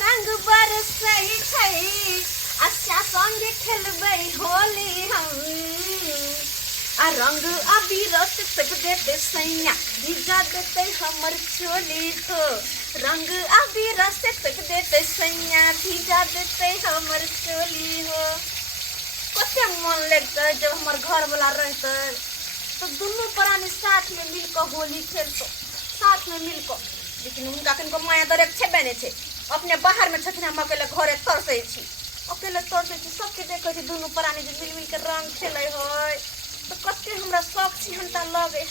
रंग बरसई छै अच्छा संग खेलबै होली हम आ रंग अबीर तक देते सैया भीजा देते हमर चोली हो रंग अबीर तक देते सैया भीजा देते हमर चोली हो कते मन लगते जब हमर घर वाला रहते तो दोनों प्राणी साथ में मिलकर होली खेलते साथ में मिलकर लेकिन उनका कनको माया दरेक छेबे नहीं छे अपने बाहर में छथिन हम अकेले घरे तरसै छी अकेले तरसै छी सबके देखै छी दोनों प्राणी जे मिल मिल के रंग खेलै होय तो कते हमरा शौक छी हनता लगे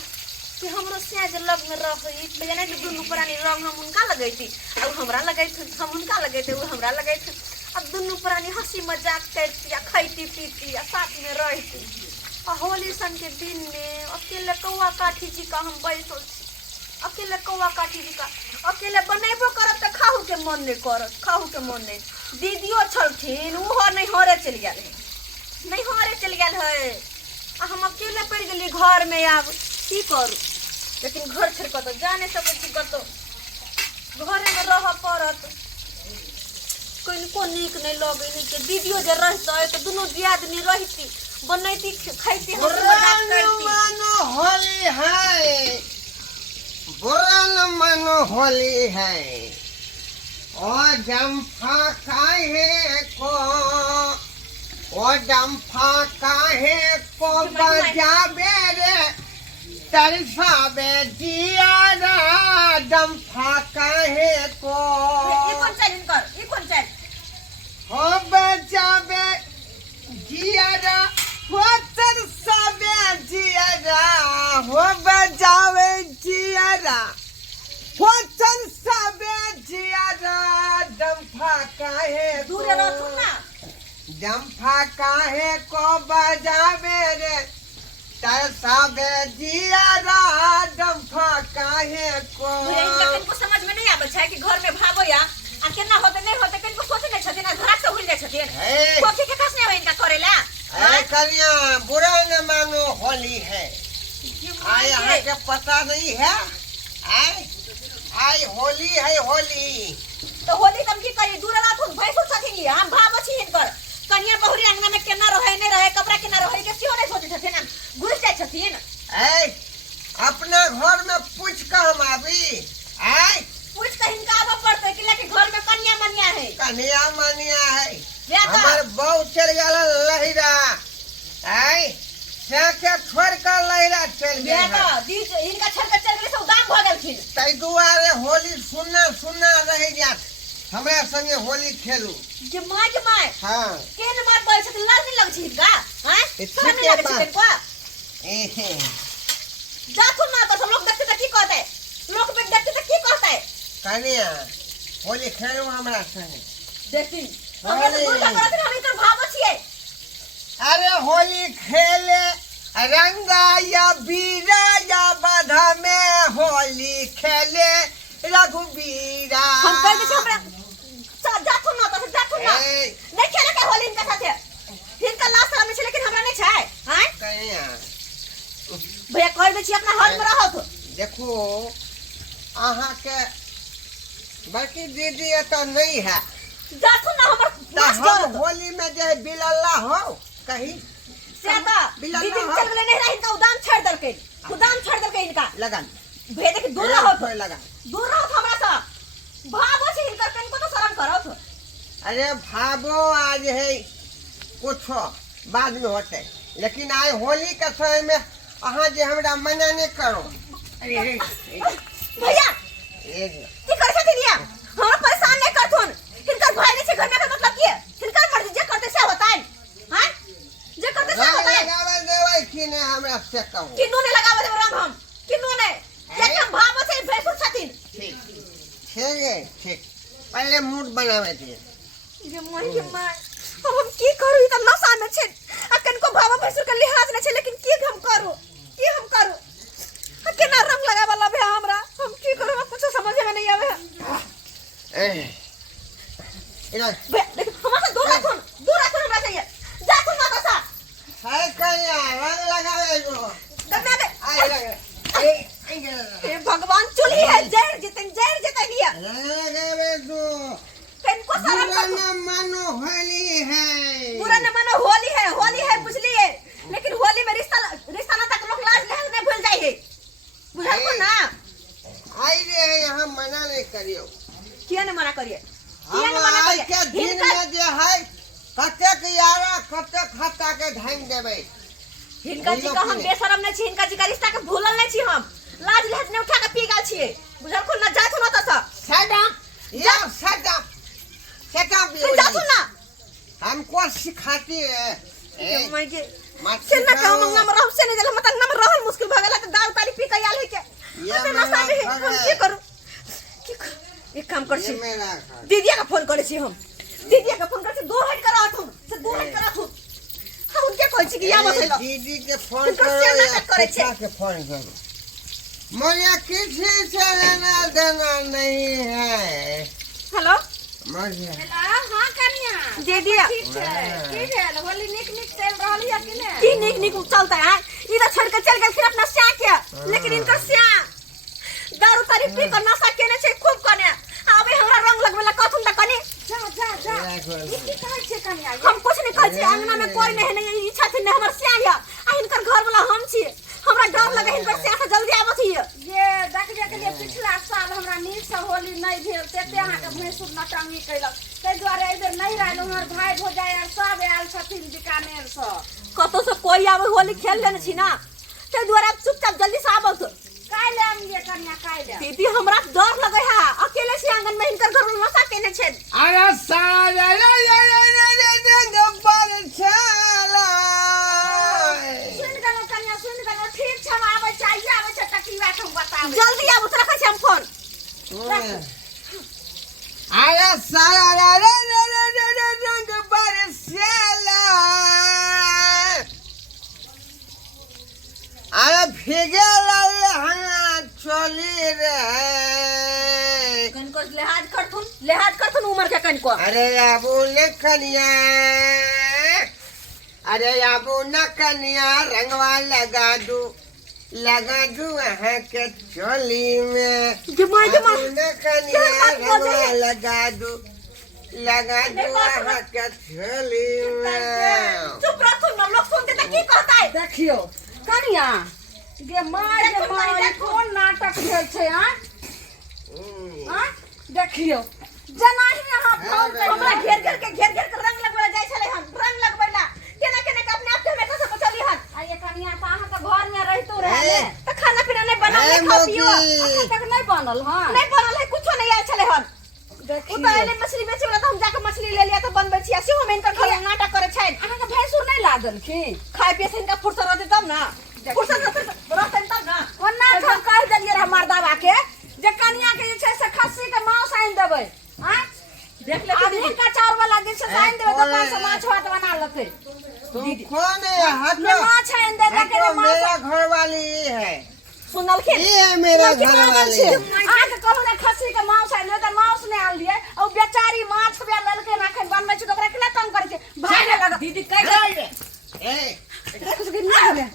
कि हमरो से जे लग में रहै बजाने जे दोनों प्राणी रंग हम उनका लगैती और हमरा लगैत हम उनका लगैते वो हमरा लगैत अब दोनों प्राणी हंसी मजाक करती या खैती पीती या साथ में रहती आ होली सन के दिन में अकेले कौआ काठी जी का हम बैठल छी अकेले कौआ काठी जी का अकेले बनेबो करब त खाहू के मन नहीं करत खाहू के मन नहीं दीदियो छलथिन वो नहीं हरे चल गेल नहीं हरे चल गेल है आ हम अकेले पड़ गेली घर में आब की करू लेकिन घर छोड़ के तो जाने सकै छी कतो घरे में रह पड़त को नीक नहीं लगे है कि दीदियो जे रहते तो दोनों दियादनी रहती बनैती खैती हम मजाक करती होली है बुरा न मानो होली है ओ जम्फा काहे को ओ जम्फा काहे को बजाबे रे तरसाबे जियारा जम्फा काहे को ये कौन चैन हो बजाबे जियारा हो तरसाबे जियारा हो बजावे जियारा हो तरसाबे जियारा डम्फा काहे दूर रहो ना डम्फा काहे को बजावे रे तरसाबे जियारा डम्फा काहे को इनको समझ में नहीं आबै छै कि घर में भागो या आ केना होते नहीं होते किनको सोचे नहीं छथिन घर से भूल जाय छथिन कोठी के कस नहीं इनका करेला अरे कन्या बुरा न मानो होली है आई यहाँ के पता नहीं है आई होली है होली तो होली तम की करी दूर रात हो भैंस छथिन ये हम भाव छी इनकर कन्या बहुरी अंगना में केना रहे नहीं रहे कपड़ा केना रहे के क्यों नहीं सोचे छथिन घुस जाय छथिन अपना घर में पूछ के हम आबी पूछ के इनका आबा पड़ते कि लेके घर में कन्या मनिया है कन्या मनिया है हमार बहू चल गेल लहिरा के छोड़ कर लहिरा चल गेल इनका छोड़ के चल गेल से उदाम भ गेलखिन तै दुआरे होली सुनना रह जात हमरा संगे होली खेलू जे माय हां केन मार पड़े छथिन लाज नहीं लग छी का हैं नहीं लगे छथिन का जाथु ना तो सब लोग देखते त की कहते लोग पे देखते त की कहते कन्या होली खेलू हमरा संगे देखी हम दूर करत हम इनकर भाव छिए अरे होली खेले रंगा या बीरा या बाधा में होली खेले रघुबीरा हम कह दे हमरा जाथु ना नहीं खेले के होली इनका साथे इनका लास्ट में छे लेकिन हमरा नहीं छै हैं कन्या भैया कह दे छी अपना हाल में रहो तो देखो आहा के बाकी दीदी तो नहीं है जाथु ना हमर हम होली में जे बिलल्ला हो कहीं सेता दीदी चल गेले नहीं रही तो उदाम छोड़ दलके इनका लगन भेदे के दूर रहो तो लगा दूर रहो हमरा से भागो छी इनकर कनको तो शर्म करो तो अरे भागो आज है कुछ बाद में होते लेकिन आज होली के समय में अहाँ जे हमरा मना नहीं करो अरे भैया की कर छथिन या हमरा परेशान नहीं करथुन इनका भाई नहीं छै घर में का मतलब की है इनका मर्जी जे करते से होता है हैं जे करते से होता है लगावे देबै कि नहीं हमरा से कहू किन्नु ने लगावे देब रंग हम किन्नु ने लेकिन भाव से भैंसुर छथिन ठीक पहले मूड बनावे दिए ये माय अब हम की करू ई त नशा में छै आ कनको भाव भैंसुर के लिहाज नहीं छै लेकिन की हम करू केना रंग लगावे वाला भे हमरा हम की करू कुछ समझ में नहीं आवे देख हमरा से दूर रखो हमरा चाहिए जा तू ना दसा है कन्या रंग लगावे गो करना दे आई लगे भगवान चुली है लगावे दो। इनको शर्म बुरा कर न मानो होली है। पूरा न मानो होली है बुझलिए, लेकिन होली में रिश्ता ना तक लोग लाज लिहाज नहीं भूल जाइए, बुझल को ना। आई रे यहाँ मना नहीं करियो। किया न मना करिए, किया हम न मना आज करिए। के दिन में जे है कतेक यारा कतेक खाता के ढांग देबै। हिनका जी का हम बेशरम नहीं छी, हिनका जी का रिश्ता के भूलल नहीं छी, हम लाज लिहाज नहीं उठा के पी गेल छिए, बुझल को ना। जात न त सब सदम या सदम जात ना हमको सिखाती है। ए, मैं जे मत से ना सिखाओ। काम हम रह से नहीं जल मत ना रहल मुश्किल भ गेल त दाल तारी पी के आल है के ये से ना मेरा साबे घर हम है। की करू। एक काम कर ये छी, मेरा घर। दीदिया का फोन करे छी, हम दीदिया का फोन करे छी, दूर हट करा तुम से दूर हट करा तुम। हम उनके कहै छी कि या मत हेलो दीदी के फोन तुमको करो क्या या नाटक करे छे? फूफा के फोन करो। मुझे किसी से लेना देना नहीं है। हेलो मुझे हां कनिया दीदिया ठीक है। की भेल होली निक चल रहल है कि नहीं? की निक चलता है, इधर छोड़ के चल गए फिर अपना स्या के, लेकिन इनका स्या दारू तारी पी कर नशा केने छै खूब कने। अबे हमरा रंग लगवेला कथुन त कनी जा ई की कहै छै कनिया? हम कुछ नहीं कहै छी, अंगना में कोई नहीं ई छथिन ने हमर स्या या आ हिनकर घर वाला हम छी। हमरा डर लगे हिनकर स्या से जल्दी आबत हिय। ये देखबे के लिए पिछला साल हमरा नीक से होली नहीं भेल, तेते अहाँ के भैंसुर नटंगी कैलक, तै दुआरे एहि बेर नहीं रहल। हमर भाई भौजाई आर सब आयल छथिन बीकानेर से। कतो से कोई आबे होली खेल लेने छी ना, तै दुआरे अब चुपचाप जल्दी से आबत। काल्हि आम ये कन्या काल्हि आम। दीदी हमरा डर लगे है, अकेले से आंगन में हिनकर घर में नशा केने छै। अरे सारा सुन गलो कन्या सुन गलो, ठीक छ, हम आबै चाहिए आबै छ टकीवा हम बताबै। जल्दी आबो तो रखै छी हम फोन। अरे सारा रंग बरसेला। अरे भीगे लहंगा चोली रे। कनको लेहाज करथुन उमर के कनको। अरे आबू न कनिया, अरे आबू न कनिया, रंगवा लगा दू अहाँ के चोली में। जमा आबू न कनिया, रंगवा लगा दू अहाँ के चोली में। चुप रह, तुम लोग सुनते त की कहता है? देखियो कन्या गे माय गे माय कोन नाटक भेल छै आ? हां देखियो जनाही अहाँ फोन कर हमरा घेर के रंग लगबेला जाय छले, हम रंग लगबेला केना के अपने आप के बेटा से बचली हन। आ ये कन्या त अहाँ के घर में रहितो रहले, त खाना पीना नहीं बना ए, के खा पियो। मोगी। अखन तक नहीं बनल हां। नहीं बनल है, कुछो नहीं आयल छले हन। उ देखियो त एले मछली बेचे वाला त हम जाके मछली ले लिया त बनबै छी, से हम इनकर घर में नाटक करे छै। अहाँ के भैंसुर नहीं लागल की? खाए पिए से इनका फुर्सत रहते तब ना, फुर्सत रहते तब ना। ओना हम कह देलिए रे हमर दावा के जे कन्या के जे छै से खस्सी के मांस आइन देबै। हां देख ले आदमी दीदी, का चार वाला जे छै से आइन देबै, दुकान से माछ भात बना लेतै। तुम कौन है? ने माछ आइन दे के हटो, माछ मेरा घर वाली ये है। सुनलखिन ये है मेरा घर वाली। आज कहू ने खस्सी के मांस आइन दे, मांस ने आन लिए और बेचारी माछ बे ललके राखन बनबै छै, तो ओकरा केना तंग करे छै? भागे लगा दीदी कह दे ए, कुछ गिर नहीं होले।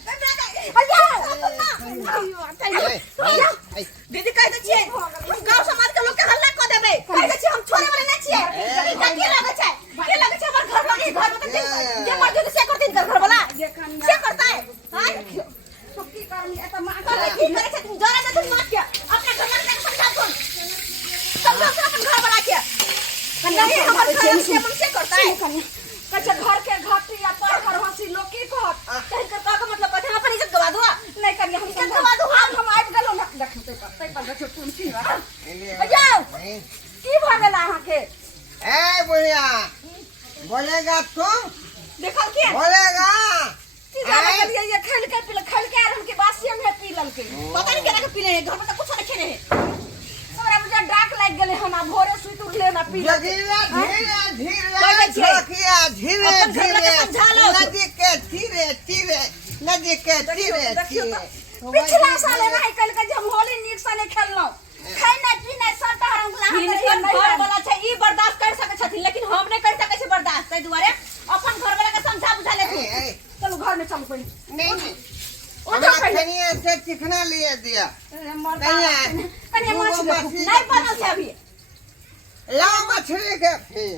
दीदी कह दे छियै हम गांव समाज के लोग के हल्ला क देबै, कह दे छियै हम छोड़े वाला नहीं छियै। दीदी के लगे छै हमर घर वाली घर में त जे मर्जी से करथिन घर वाला ये कन्या से करता है। हां तो की करनी एत मां करे की करे छै, तुम जरा दे मार के अपने घर वाले के समझा सुन, समझा अपन घर वाला के नहीं हमर घर से मन से करता है। कच्चा घर के घाटी या पर घर हंसी लोग की कहत कहीं का का मतलब कहते हम अपन इज्जत गवा दो। नहीं करिए हम इज्जत गवा दो। आज हम आबि गेलौ ना देखते पर देखो तुम की जाओ की भ गेल अहाँ के? ए बुढ़िया, बोलेगा तुम? देखल के बोलेगा? की जाने के लिए ये खेल के हम के बासियन है पी ललके। पता नहीं केना के पीले हैं, घर में तो कुछ नहीं खेने हैं। हमरा मुझे डाक लाग गेले हम आ भोरे सुइत उठले ना पी ललके। धीरे अपन घर वाला के समझा लो। नदी के धीरे पिछला साल रह कल के जे हम होली नीक से नहीं खेललो, खाइने पीने सब हम हिनकर घर वाला छै ई बर्दाश्त कर सकै छथिन, लेकिन हम नहीं कर सकै छी बर्दाश्त। तै दुआरे अपन घर वाला के समझा बुझा ले। चलो घर में चल कोई नहीं हमरा खनिया से चिकना लिए दिया। कन्या माछ दूगो देखो। मछली नहीं बनल छै अभी, ला मछली के फिर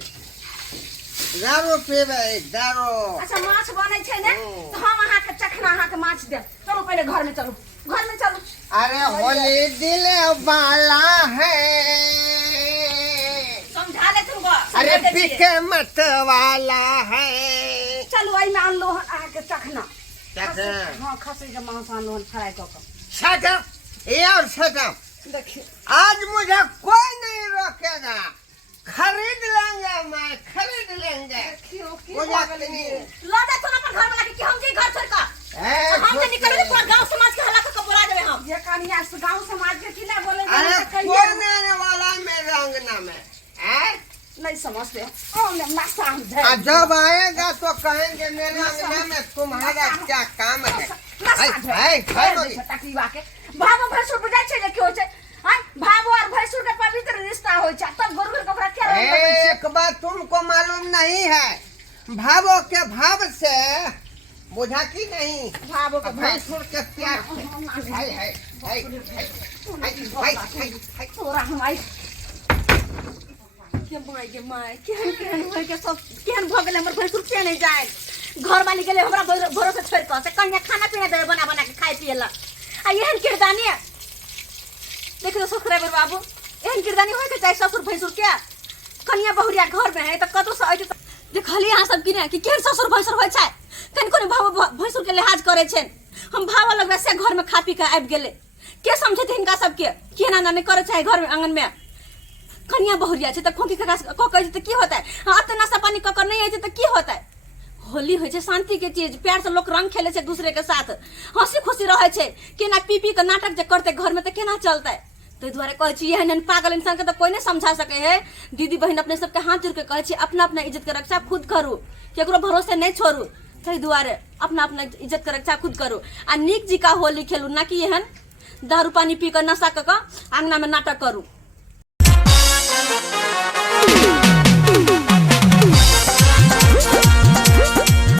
दारू पीबे दारू। अच्छा माछ बनै छै ने तो हम अहाँ के चखना अहाँ के माछ दे। चलो पहले घर में चलो, घर में चलो। अरे होली दिल वाला है, समझा ले तुमको। अरे पीके मत वाला है। चलो आई में आन लो अहाँ के चखना। चखना? हाँ खसी के मांस आन लो फ्राई कर के। शटअप ये और शटअप। देखिए आज मुझे कोई नहीं रोकेगा, खरीद लेंगे, मैं खरीद लेंगे। देखियो की मुझे पागल नहीं। है। ला दे तो ना अपन घर वाला के कि हम जे घर छोड़ का हम जे निकल के पूरा गांव समाज के हल्ला के बोला देबे हम। ये कहानी आज गांव समाज के किला बोले अरे कौन आने वाला है मेरे अंगना में? हैं? नहीं समझते ओ ने नासा हम दे। जब आएगा तो कहेंगे मेरे अंगना में तुम्हारा क्या काम है? तकलीफ के भावो भैंसुर बुझाई छै जे क्यों छै? हां भावो और भैंसुर के पवित्र रिश्ता होय छै, तब गुरगुर के ओकरा क्या एक बात तुमको मालूम नहीं है, भावों के भाव से बुझा की नहीं? भावो के भैंसुर के प्यार है। तोरा हम आई के माय केहन होय के सब केहन भ गेले हमर भैंसुर के नहीं जाए। घर वाली गेले हमरा भरोसे छोड़ के से कन्या खाना पीना दे बना बना के खाए पिए ला। आ एहन किरदानी देख लो ससुराबर बाबू, एहन किरदानी होय के चाहे ससुर भैंसुर के। कन्या बहुरिया घर में है त कतो से आइते देखली अहाँ सब किने कि केहन ससुर भैंसुर होय छै। कन कोन भाव भैंसुर के लिहाज करे छै। हम भाव लगबे से घर में खा पी के आबि गेले के समझे थे इनका सब के केना ना करे चाहे घर में आंगन में। कन्या बहुरिया छै त खोंकी का को कह त की होता है? हां त नाश्ता पानी क कर नहीं है त की होता है? होली होय छै शांति के चीज, प्यार से लोग रंग खेले छै दूसरे के साथ, हंसी खुशी रहे छै। केना पीपी के नाटक जे करते घर में त केना चलते? तो द्वारे कहे छी एहन पागल इंसान के तो कोई नहीं समझा सके है। दीदी बहन अपने सबके हाथ जोड़ के कहे छी अपना अपना इज्जत के रक्षा खुद करू, केकरो भरोसे नहीं छोड़ू। तै द्वारे अपना अपना इज्जत के रक्षा खुद करू आ नीक जी का होली खेलू, ना कि एहन दारू पानी पी कर नशा क आंगना में नाटक करू।